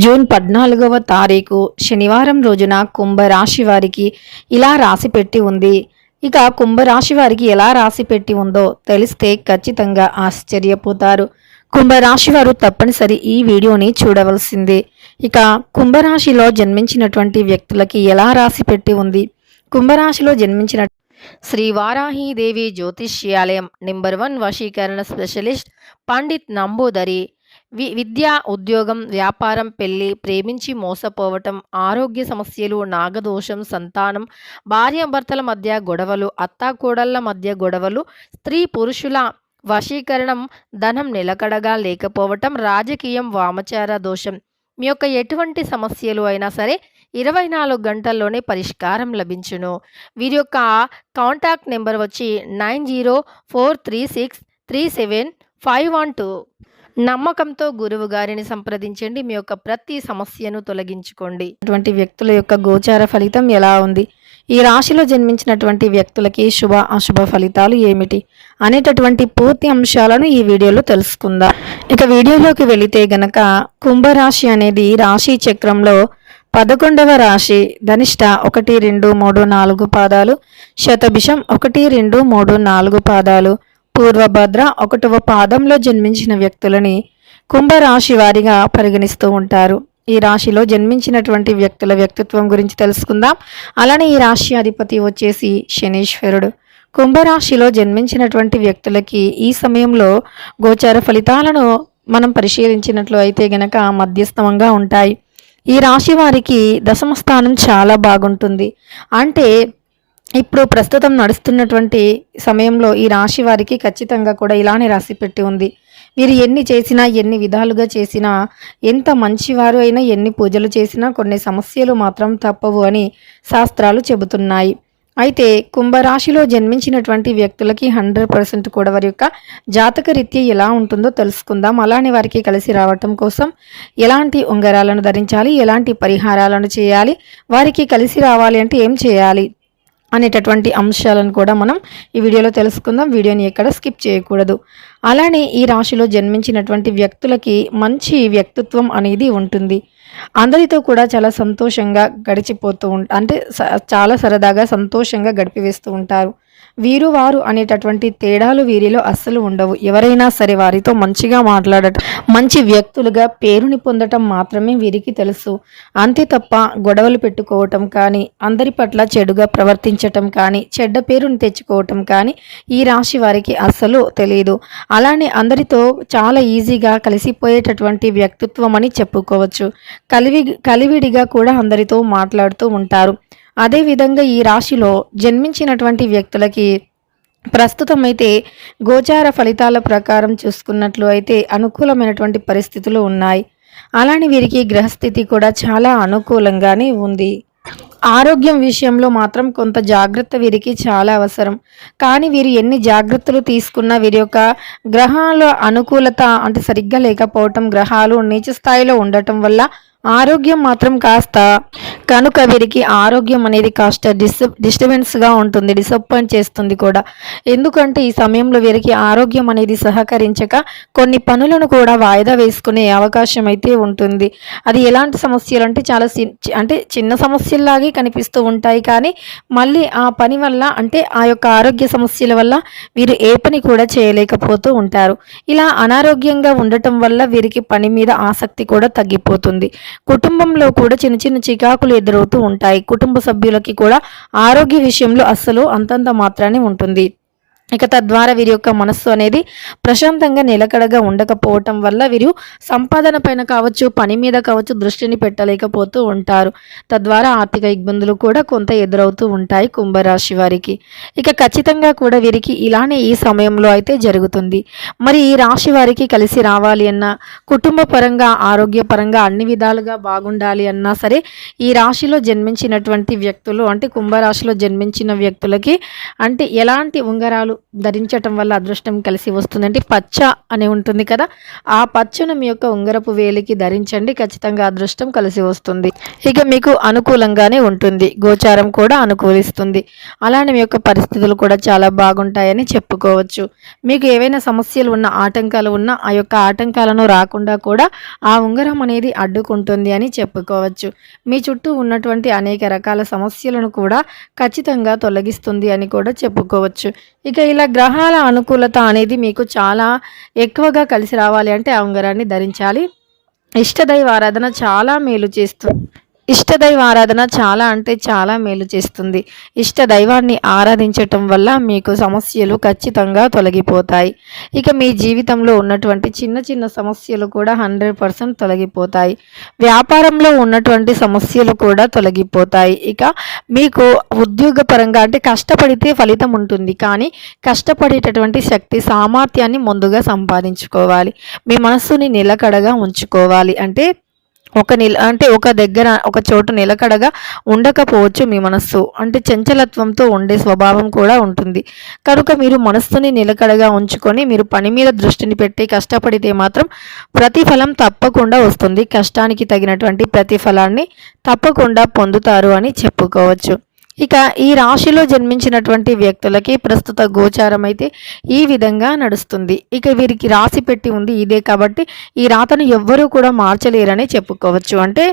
June 14వ తారీఖు శనివారం రోజున కుంభరాశి వారికి ఇలా రాసి పెట్టి ఉంది. ఇక కుంభరాశి వారికి ఎలా రాసి పెట్టి ఉందో తెలిస్తే ఖచ్చితంగా ఆశ్చర్యపోతారు. కుంభరాశి వారు తప్పనిసరి ఈ వీడియోని చూడవలసిందే. ఇక కుంభరాశిలో జన్మించినటువంటి వ్యక్తులకి ఎలా రాసి పెట్టి ఉంది? కుంభరాశిలో జన్మించిన శ్రీ వారాహీదేవి జ్యోతిష్యాలయం నెంబర్ 1 వశీకరణ స్పెషలిస్ట్ పండిత్ నంబూదరి. విద్య, ఉద్యోగం, వ్యాపారం, పెళ్లి, ప్రేమించి మోసపోవటం, ఆరోగ్య సమస్యలు, నాగదోషం, సంతానం, భార్యాభర్తల మధ్య గొడవలు, అత్తాకోడళ్ల మధ్య గొడవలు, స్త్రీ పురుషుల వశీకరణం, ధనం నిలకడగా లేకపోవటం, రాజకీయం, వామచార దోషం, మీ యొక్క ఎటువంటి సమస్యలు అయినా సరే 24 గంటల్లోనే పరిష్కారం లభించును. వీరి యొక్క కాంటాక్ట్ నెంబర్ వచ్చి 9043637512. నమ్మకంతో గురువు గారిని సంప్రదించండి. మీ యొక్క ప్రతి సమస్యను తొలగించుకోండి. అటువంటి వ్యక్తుల యొక్క గోచార ఫలితం ఎలా ఉంది? ఈ రాశిలో జన్మించినటువంటి వ్యక్తులకి శుభ అశుభ ఫలితాలు ఏమిటి అనేటటువంటి పూర్తి అంశాలను ఈ వీడియోలో తెలుసుకుందాం. ఇక వీడియోలోకి వెళితే గనక కుంభరాశి అనేది రాశి చక్రంలో 11వ రాశి. ధనిష్ట 1, 2, 3, 4 పాదాలు, శతభిషం 1, 2, 3, 4 పాదాలు, పూర్వభద్ర 1వ పాదంలో జన్మించిన వ్యక్తులని కుంభరాశి వారిగా పరిగణిస్తూ ఉంటారు. ఈ రాశిలో జన్మించినటువంటి వ్యక్తుల వ్యక్తిత్వం గురించి తెలుసుకుందాం. అలానే ఈ రాశి అధిపతి వచ్చేసి శనీశ్వరుడు. కుంభరాశిలో జన్మించినటువంటి వ్యక్తులకి ఈ సమయంలో గోచార ఫలితాలను మనం పరిశీలించినట్లు అయితే గనక మధ్యస్థంగా ఉంటాయి. ఈ రాశి వారికి దశమ స్థానం చాలా బాగుంటుంది. అంటే ఇప్పుడు ప్రస్తుతం నడుస్తున్నటువంటి సమయంలో ఈ రాశి వారికి ఖచ్చితంగా కూడా ఇలానే రాసి పెట్టి ఉంది. వీరు ఎన్ని చేసినా, ఎన్ని విధాలుగా చేసినా, ఎంత మంచివారు అయినా, ఎన్ని పూజలు చేసినా కొన్ని సమస్యలు మాత్రం తప్పవు అని శాస్త్రాలు చెబుతున్నాయి. అయితే కుంభరాశిలో జన్మించినటువంటి వ్యక్తులకి 100% కూడా వారి యొక్క జాతక రీత్యా ఎలా ఉంటుందో తెలుసుకుందాం. అలానే వారికి కలిసి రావటం కోసం ఎలాంటి ఉంగరాలను ధరించాలి, ఎలాంటి పరిహారాలను చేయాలి, వారికి కలిసి రావాలి అంటే ఏం చేయాలి అనేటటువంటి అంశాలను కూడా మనం ఈ వీడియోలో తెలుసుకుందాం. వీడియోని ఎక్కడ స్కిప్ చేయకూడదు. అలానే ఈ రాశిలో జన్మించినటువంటి వ్యక్తులకి మంచి వ్యక్తిత్వం అనేది ఉంటుంది. అందరితో కూడా చాలా సంతోషంగా గడిచిపోతూ అంటే చాలా సరదాగా సంతోషంగా గడిపివేస్తూ ఉంటారు. వీరు వారు అనేటటువంటి తేడాలు వీరిలో అస్సలు ఉండవు. ఎవరైనా సరే వారితో మంచిగా మాట్లాడటం, మంచి వ్యక్తులుగా పేరుని పొందటం మాత్రమే వీరికి తెలుసు. అంతే తప్ప గొడవలు పెట్టుకోవటం కానీ, అందరి పట్ల చెడుగా ప్రవర్తించటం కానీ, చెడ్డ పేరుని తెచ్చుకోవటం కానీ ఈ రాశి వారికి అస్సలు తెలియదు. అలానే అందరితో చాలా ఈజీగా కలిసిపోయేటటువంటి వ్యక్తిత్వం అని చెప్పుకోవచ్చు. కలివిడిగా కూడా అందరితో మాట్లాడుతూ ఉంటారు. అదేవిధంగా ఈ రాశిలో జన్మించినటువంటి వ్యక్తులకి ప్రస్తుతం అయితే గోచార ఫలితాల ప్రకారం చూసుకున్నట్లు అయితే అనుకూలమైనటువంటి పరిస్థితులు ఉన్నాయి. అలానే వీరికి గ్రహస్థితి కూడా చాలా అనుకూలంగానే ఉంది. ఆరోగ్యం విషయంలో మాత్రం కొంత జాగ్రత్త వీరికి చాలా అవసరం. కానీ వీరు ఎన్ని జాగ్రత్తలు తీసుకున్నా వీరి యొక్క గ్రహాల అనుకూలత అంటే సరిగ్గా లేకపోవటం, గ్రహాలు నీచ స్థాయిలో ఉండటం వల్ల ఆరోగ్యం మాత్రం కాస్త కనుక వీరికి ఆరోగ్యం అనేది కాస్త డిస్టర్బెన్స్గా ఉంటుంది, డిసప్పాయింట్ చేస్తుంది కూడా. ఎందుకంటే ఈ సమయంలో వీరికి ఆరోగ్యం అనేది సహకరించక కొన్ని పనులను కూడా వాయిదా వేసుకునే అవకాశం అయితే ఉంటుంది. అది ఎలాంటి సమస్యలు అంటే చాలా చిన్న సమస్యల్లాగే కనిపిస్తూ ఉంటాయి. కానీ మళ్ళీ ఆ పని వల్ల అంటే ఆ యొక్క ఆరోగ్య సమస్యల వల్ల వీరు ఏ పని కూడా చేయలేకపోతూ ఉంటారు. ఇలా అనారోగ్యంగా ఉండటం వల్ల వీరికి పని మీద ఆసక్తి కూడా తగ్గిపోతుంది. కుటుంబంలో కూడా చిన్న చిన్న చికాకులు ఎదురవుతూ ఉంటాయి. కుటుంబ సభ్యులకి కూడా ఆరోగ్య విషయంలో అస్సలు అంతంత మాత్రానే ఉంటుంది. ఇక తద్వారా వీరి యొక్క మనస్సు అనేది ప్రశాంతంగా నిలకడగా ఉండకపోవటం వల్ల వీరు సంపాదన పైన కావచ్చు, పని మీద కావచ్చు దృష్టిని పెట్టలేకపోతూ ఉంటారు. తద్వారా ఆర్థిక ఇబ్బందులు కూడా కొంత ఎదురవుతూ ఉంటాయి కుంభరాశి వారికి. ఇక ఖచ్చితంగా కూడా వీరికి ఇలానే ఈ సమయంలో అయితే జరుగుతుంది. మరి ఈ రాశి వారికి కలిసి రావాలి అన్నా, కుటుంబ పరంగా, ఆరోగ్యపరంగా అన్ని విధాలుగా బాగుండాలి అన్నా సరే ఈ రాశిలో జన్మించినటువంటి వ్యక్తులు అంటే కుంభరాశిలో జన్మించిన వ్యక్తులకి అంటే ఎలాంటి ఉంగరాలు ధరించటం వల్ల అదృష్టం కలిసి వస్తుంది. అంటే పచ్చ అని ఉంటుంది కదా, ఆ పచ్చను మీ యొక్క ఉంగరపు వేలికి ధరించండి. ఖచ్చితంగా అదృష్టం కలిసి వస్తుంది. ఇక మీకు అనుకూలంగానే ఉంటుంది. గోచారం కూడా అనుకూలిస్తుంది. అలానే మీ యొక్క పరిస్థితులు కూడా చాలా బాగుంటాయని చెప్పుకోవచ్చు. మీకు ఏవైనా సమస్యలు ఉన్న, ఆటంకాలు ఉన్నా ఆ యొక్క ఆటంకాలను రాకుండా కూడా ఆ ఉంగరం అనేది అడ్డుకుంటుంది అని చెప్పుకోవచ్చు. మీ చుట్టూ ఉన్నటువంటి అనేక రకాల సమస్యలను కూడా ఖచ్చితంగా తొలగిస్తుంది అని కూడా చెప్పుకోవచ్చు. ఇక ఇలా గ్రహాల అనుకూలత అనేది మీకు చాలా ఎక్కువగా కలిసి రావాలి అంటే ఆ ఉంగరాన్ని ధరించాలి. ఇష్టదైవ ఆరాధన చాలా మేలు చేస్తుంది. ఇష్టదైవ ఆరాధన చాలా అంటే చాలా మేలు చేస్తుంది. ఇష్టదైవాన్ని ఆరాధించటం వల్ల మీకు సమస్యలు ఖచ్చితంగా తొలగిపోతాయి. ఇక మీ జీవితంలో ఉన్నటువంటి చిన్న చిన్న సమస్యలు కూడా 100% తొలగిపోతాయి. వ్యాపారంలో ఉన్నటువంటి సమస్యలు కూడా తొలగిపోతాయి. ఇక మీకు ఉద్యోగపరంగా అంటే కష్టపడితే ఫలితం ఉంటుంది. కానీ కష్టపడేటటువంటి శక్తి సామర్థ్యాన్ని ముందుగా సంపాదించుకోవాలి. మీ మనస్సుని నిలకడగా ఉంచుకోవాలి. అంటే ఒక దగ్గర ఒక చోటు నిలకడగా ఉండకపోవచ్చు మీ మనస్సు. అంటే చంచలత్వంతో ఉండే స్వభావం కూడా ఉంటుంది. కనుక మీరు మనస్సుని నిలకడగా ఉంచుకొని మీరు పని మీద దృష్టిని పెట్టి కష్టపడితే మాత్రం ప్రతిఫలం తప్పకుండా వస్తుంది. కష్టానికి తగినటువంటి ప్రతిఫలాన్ని తప్పకుండా పొందుతారు అని చెప్పుకోవచ్చు. ఇక ఈ రాశిలో జన్మించినటువంటి వ్యక్తులకి ప్రస్తుత గోచారం అయితే ఈ విధంగా నడుస్తుంది. ఇక వీరికి రాసి పెట్టి ఉంది ఇదే కాబట్టి ఈ రాతను ఎవ్వరూ కూడా మార్చలేరని చెప్పుకోవచ్చు. అంటే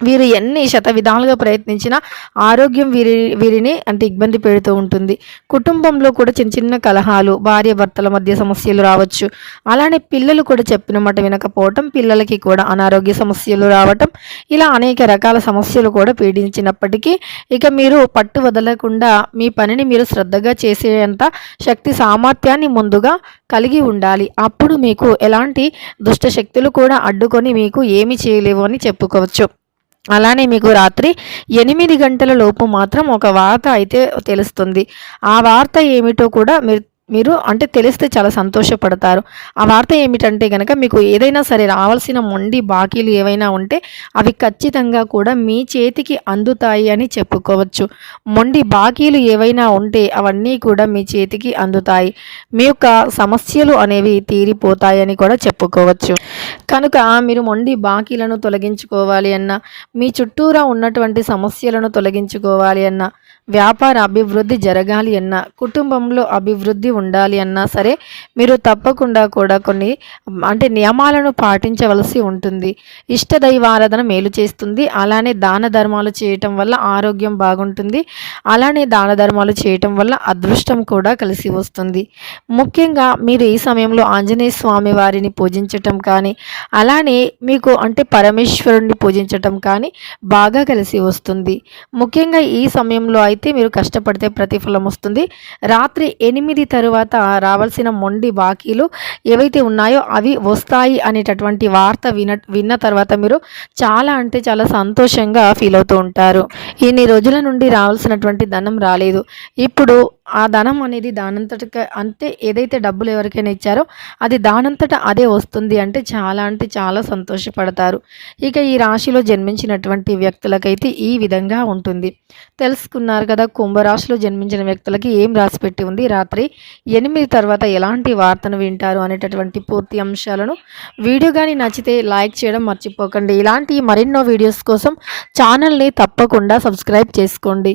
వీరు ఎన్ని శతవిధాలుగా ప్రయత్నించినా ఆరోగ్యం వీరిని అంటే ఇబ్బంది పెడుతూ ఉంటుంది. కుటుంబంలో కూడా చిన్న చిన్న కలహాలు, భార్య భర్తల మధ్య సమస్యలు రావచ్చు. అలానే పిల్లలు కూడా చెప్పిన మాట వినకపోవటం, పిల్లలకి కూడా అనారోగ్య సమస్యలు రావటం, ఇలా అనేక రకాల సమస్యలు కూడా పీడించినప్పటికీ ఇక మీరు పట్టు వదలకుండా మీ పనిని మీరు శ్రద్ధగా చేసేంత శక్తి సామర్థ్యాన్ని ముందుగా కలిగి ఉండాలి. అప్పుడు మీకు ఎలాంటి దుష్ట శక్తులు కూడా అడ్డుకొని మీకు ఏమి చేయలేవు అని చెప్పుకోవచ్చు. అలానే మీకు రాత్రి 8 గంటల లోపు మాత్రం ఒక వార్త అయితే తెలుస్తుంది. ఆ వార్త ఏమిటో కూడా మీరు అంటే తెలిస్తే చాలా సంతోషపడతారు. ఆ వార్త ఏమిటంటే గనక మీకు ఏదైనా సరే రావాల్సిన మొండి బాకీలు ఏవైనా ఉంటే అవి ఖచ్చితంగా కూడా మీ చేతికి అందుతాయి అని చెప్పుకోవచ్చు. మొండి బాకీలు ఏవైనా ఉంటే అవన్నీ కూడా మీ చేతికి అందుతాయి. మీ యొక్క సమస్యలు అనేవి తీరిపోతాయి అని కూడా చెప్పుకోవచ్చు. కనుక మీరు మొండి బాకీలను తొలగించుకోవాలి అన్నా, మీ చుట్టూరా ఉన్నటువంటి సమస్యలను తొలగించుకోవాలి అన్నా, వ్యాపార అభివృద్ధి జరగాలి అన్నా, కుటుంబంలో అభివృద్ధి ఉండాలి అన్నా సరే మీరు తప్పకుండా కూడా కొన్ని అంటే నియమాలను పాటించవలసి ఉంటుంది. ఇష్టదైవారాధన మేలు చేస్తుంది. అలానే దాన ధర్మాలు చేయటం వల్ల ఆరోగ్యం బాగుంటుంది. అలానే దాన ధర్మాలు చేయటం వల్ల అదృష్టం కూడా కలిసి వస్తుంది. ముఖ్యంగా మీరు ఈ సమయంలో ఆంజనేయ స్వామి వారిని పూజించటం కానీ, అలానే మీకు అంటే పరమేశ్వరుణ్ణి పూజించటం కానీ బాగా కలిసి వస్తుంది. ముఖ్యంగా ఈ సమయంలో అయితే మీరు కష్టపడితే ప్రతిఫలం వస్తుంది. రాత్రి 8 తరువాత రావాల్సిన మొండి బాకీలు ఏవైతే ఉన్నాయో అవి వస్తాయి అనేటటువంటి వార్త విన్న తర్వాత మీరు చాలా అంటే చాలా సంతోషంగా ఫీల్ అవుతూ ఉంటారు. ఇన్ని రోజుల నుండి రావాల్సినటువంటి ధనం రాలేదు. ఇప్పుడు ఆ ధనం అనేది దానంతట అంతే ఏదైతే డబ్బులు ఎవరికైనా ఇచ్చారో అది దానంతట అదే వస్తుంది అంటే చాలా సంతోషపడతారు. ఇక ఈ రాశిలో జన్మించినటువంటి వ్యక్తులకైతే ఈ విధంగా ఉంటుంది. తెలుసుకున్నారు కదా, కుంభరాశిలో జన్మించిన వ్యక్తులకి ఏం రాసి పెట్టి ఉంది, రాత్రి 8 తర్వాత ఎలాంటి వార్తను వింటారు అనేటటువంటి పూర్తి అంశాలను. వీడియో కానీ నచ్చితే లైక్ చేయడం మర్చిపోకండి. ఇలాంటి మరెన్నో వీడియోస్ కోసం ఛానల్ని తప్పకుండా సబ్స్క్రైబ్ చేసుకోండి.